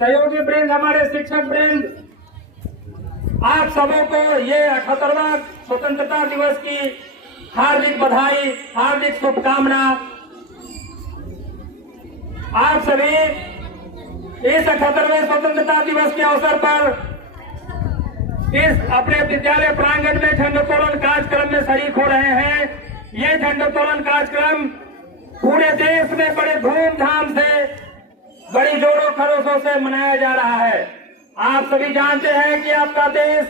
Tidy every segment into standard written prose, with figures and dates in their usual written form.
सहयोगी वृंद, हमारे शिक्षक वृंद, आप सबों को ये 78वां स्वतंत्रता दिवस की हार्दिक बधाई, हार्दिक शुभकामना। आप सभी इस 78वें स्वतंत्रता दिवस के अवसर पर इस अपने विद्यालय प्रांगण में झंडोत्तोलन कार्यक्रम में शरीक हो रहे हैं। ये झंडोत्तोलन कार्यक्रम पूरे देश में बड़े धूमधाम से, बड़ी जोरों खरोशों से मनाया जा रहा है। आप सभी जानते हैं कि आपका देश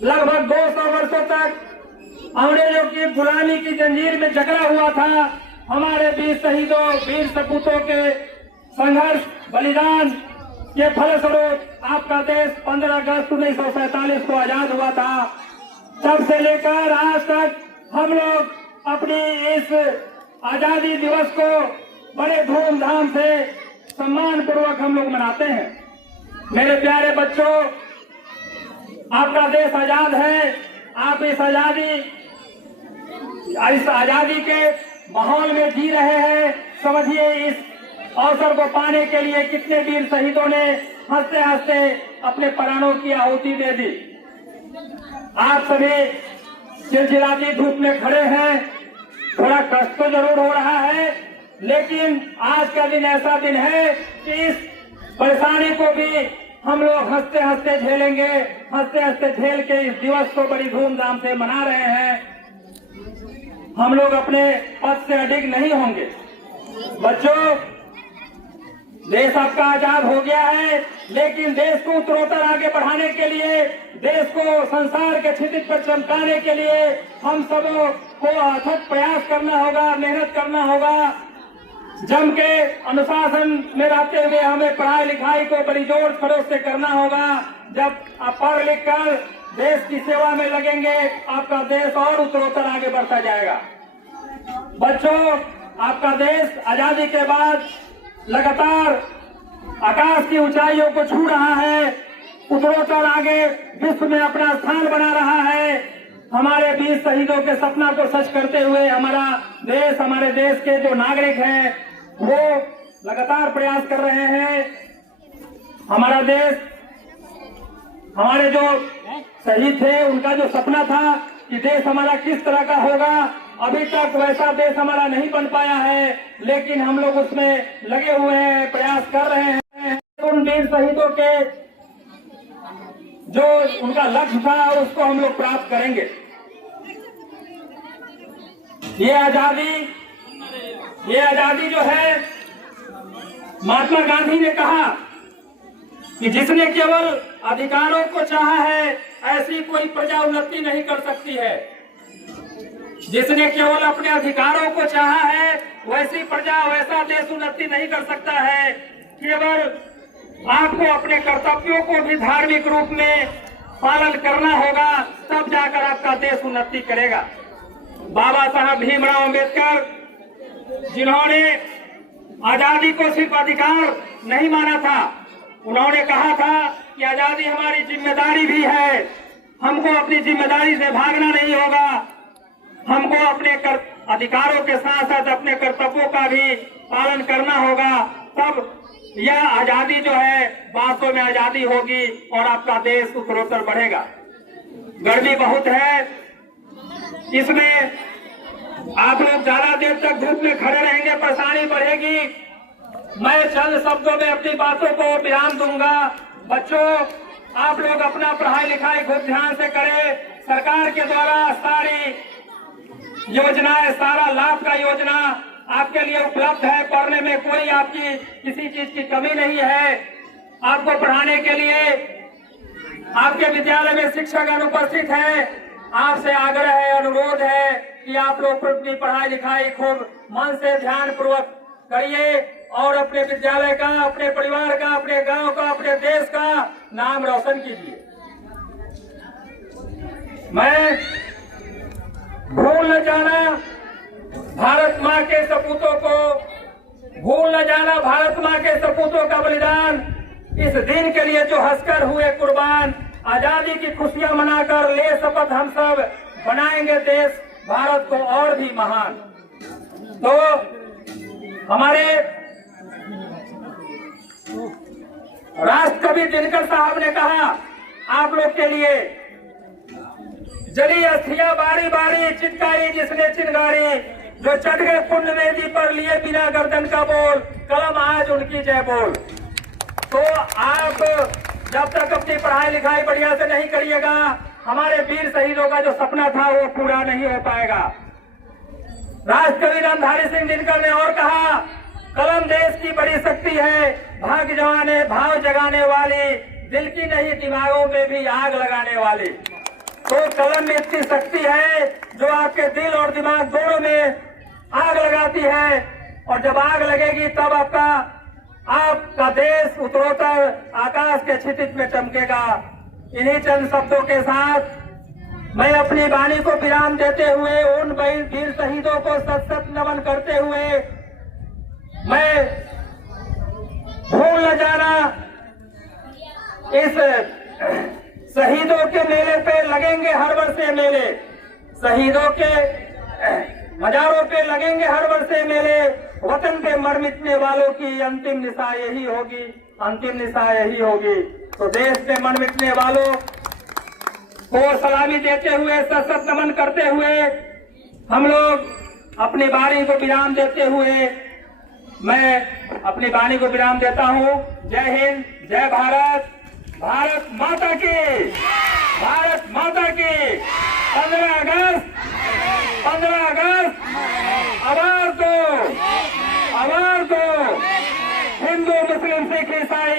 लगभग 200 वर्षों तक अंग्रेजों की गुलामी की जंजीर में जकड़ा हुआ था। हमारे वीर शहीदों, वीर सपूतों के संघर्ष, बलिदान के फलस्वरूप आपका देश 15 अगस्त 1947 को आजाद हुआ था। तब से लेकर आज तक हम लोग अपनी इस आजादी दिवस को बड़े धूमधाम से, सम्मान पूर्वक हम लोग मनाते हैं। मेरे प्यारे बच्चों, आपका देश आजाद है। आप इस आजादी के माहौल में जी रहे हैं। समझिए, इस अवसर को पाने के लिए कितने वीर शहीदों ने हंसते हंसते अपने प्राणों की आहुति दे दी। आप सभी चिलचिलाती धूप में खड़े हैं। थोड़ा कष्ट तो जरूर हो रहा है, लेकिन आज का दिन ऐसा दिन है कि इस परेशानी को भी हम लोग हंसते हंसते झेलेंगे। हंसते हंसते झेल के इस दिवस को बड़ी धूमधाम से मना रहे हैं। हम लोग अपने पद से अडिग नहीं होंगे। बच्चों, देश आपका आजाद हो गया है, लेकिन देश को उत्तरोत्तर आगे बढ़ाने के लिए, देश को संसार के क्षितिज पर चमकाने के लिए हम सबों को अथक प्रयास करना होगा, मेहनत करना होगा। जम के अनुशासन में रहते हुए हमें पढ़ाई लिखाई को बड़ी जोर खरोश से करना होगा। जब आप पढ़ लिख कर देश की सेवा में लगेंगे, आपका देश और उत्तरोत्तर आगे बढ़ता जाएगा। बच्चों, आपका देश आजादी के बाद लगातार आकाश की ऊंचाइयों को छू रहा है, उत्तरोत्तर आगे विश्व में अपना स्थान बना रहा है। हमारे वीर शहीदों के सपना को सच करते हुए हमारा देश, हमारे देश के जो नागरिक हैं, वो लगातार प्रयास कर रहे हैं। हमारा देश, हमारे जो शहीद थे, उनका जो सपना था कि देश हमारा किस तरह का होगा, अभी तक वैसा देश हमारा नहीं बन पाया है, लेकिन हम लोग उसमें लगे हुए हैं, प्रयास कर रहे हैं। उन वीर शहीदों के जो उनका लक्ष्य था, उसको हम लोग प्राप्त करेंगे। ये आजादी जो है, महात्मा गांधी ने कहा कि जिसने केवल अधिकारों को चाहा है, ऐसी कोई प्रजा उन्नति नहीं कर सकती है। जिसने केवल अपने अधिकारों को चाहा है, वैसी प्रजा, वैसा देश उन्नति नहीं कर सकता है। केवल आपको अपने कर्तव्यों को भी धार्मिक रूप में पालन करना होगा, तब जाकर आपका देश उन्नति करेगा। बाबा साहब भीमराव अम्बेडकर, जिन्होंने आजादी को सिर्फ अधिकार नहीं माना था, उन्होंने कहा था कि आजादी हमारी जिम्मेदारी भी है। हमको अपनी जिम्मेदारी से भागना नहीं होगा। हमको अपने अधिकारों के साथ साथ अपने कर्तव्यों का भी पालन करना होगा। तब यह आजादी जो है वास्तव में आजादी होगी और आपका देश उत्तरोत्तर बढ़ेगा। गर्मी बहुत है, इसमें आप लोग ज्यादा देर तक धूप में खड़े रहेंगे, परेशानी बढ़ेगी। मैं चंद शब्दों में अपनी बातों को विराम दूंगा। बच्चों, आप लोग अपना पढ़ाई लिखाई खूब ध्यान से करें। सरकार के द्वारा सारी योजनाएं, सारा लाभ का योजना आपके लिए उपलब्ध है। पढ़ने में कोई आपकी किसी चीज की कमी नहीं है। आपको पढ़ाने के लिए आपके विद्यालय में शिक्षक अनुपस्थित है। आपसे आग्रह है, अनुरोध है कि आप लोग अपनी पढ़ाई लिखाई खूब मन से, ध्यान पूर्वक करिए और अपने विद्यालय का, अपने परिवार का, अपने गांव का, अपने देश का नाम रोशन कीजिए। मैं भूल न जाना भारत माँ के सपूतों को, भूल न जाना भारत माँ के सपूतों का बलिदान। इस दिन के लिए जो हंसकर हुए कुर्बान, आजादी की खुशियां मनाकर ले शपथ हम सब बनाएंगे देश भारत को और भी महान। तो हमारे राष्ट्रकवि दिनकर साहब ने कहा आप लोग के लिए, जली अस्थियां बारी बारी चिटकाई जिसने चिनगारी, जो चढ़ गए पुण्य वेदी पर लिए बिना गर्दन का बोल, कलम आज उनकी जय बोल। तो आप जब तक अपनी पढ़ाई लिखाई बढ़िया से नहीं करिएगा, हमारे वीर शहीदों का जो सपना था वो पूरा नहीं हो पाएगा। राष्ट्रकवि रामधारी सिंह दिनकर ने और कहा, कलम देश की बड़ी शक्ति है, भाग जवाने भाव जगाने वाली, दिल की नहीं दिमागों में भी आग लगाने वाली। तो कलम में इतनी शक्ति है जो आपके दिल और दिमाग दोनों में आग लगाती है, और जब आग लगेगी तब आपका देश उत्तरोत्तर आकाश के क्षितिज में चमकेगा। इन्हीं चंद शब्दों के साथ मैं अपनी वाणी को विराम देते हुए उन वीर शहीदों को सत सत नमन करते हुए, मैं भूल न जाना इस शहीदों के मेले पे लगेंगे हर वर्ष मेले, शहीदों के मजारों पे लगेंगे हर वर्ष मेले, वतन पे मर मिटने वालों की अंतिम निशा यही होगी, अंतिम निशा यही होगी। तो देश पे मर मिटने वालों को सलामी देते हुए सत सत नमन करते हुए हम लोग अपनी वाणी को विराम देते हुए, मैं अपनी वाणी को विराम देता हूँ। जय हिंद, जय भारत, भारत माता की, भारत माता की। 15 अगस्त आवाज दो, हिंदू मुस्लिम सिख ईसाई,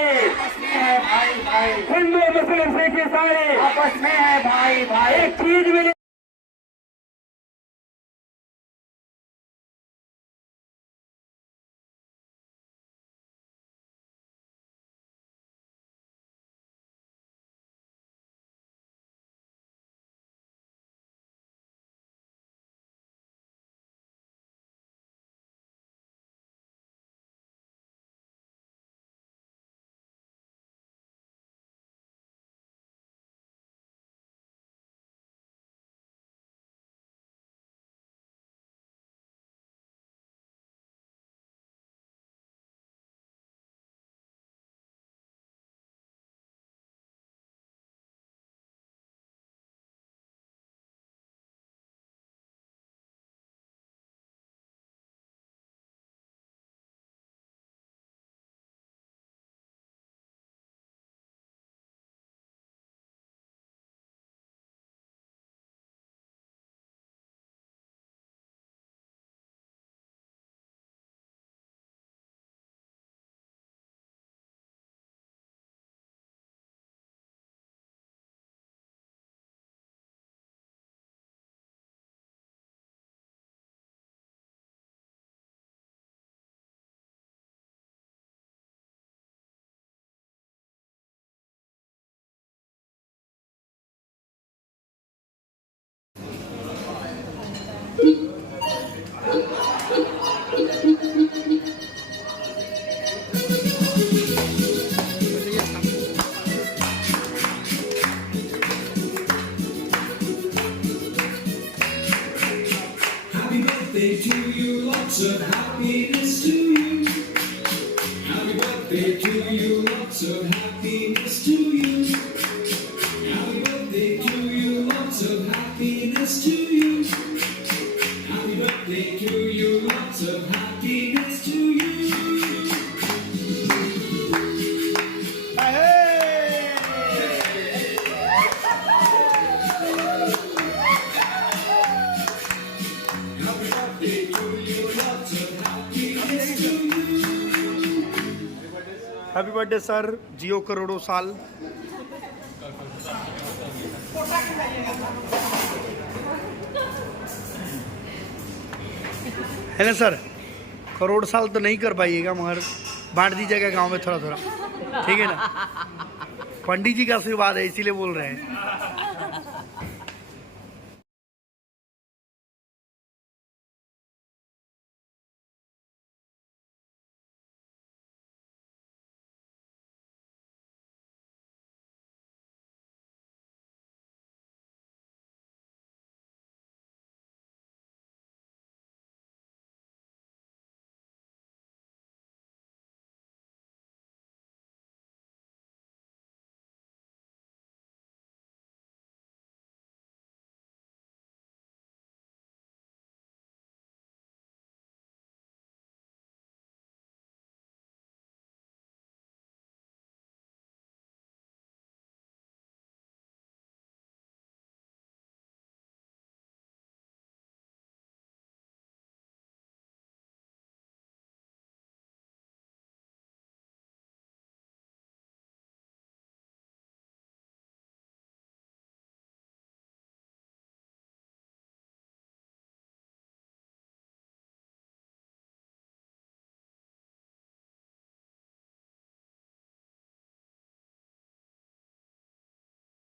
हिंदू मुस्लिम सिख ईसाई आपस में है भाई भाई, एक चीज मिली। Lots of happiness to you. Happy birthday to you. Lots of happiness to you. Happy birthday to you. Lots of happiness to you. Happy birthday to you. Lots of happiness to you. Happy birthday sir, जियो करोड़ों साल। है ना sir, crore साल तो नहीं कर पाइएगा मगर बांट दीजिएगा गांव में थोड़ा थोड़ा, ठीक है ना। पंडित जी का आशीर्वाद है इसीलिए बोल रहे हैं।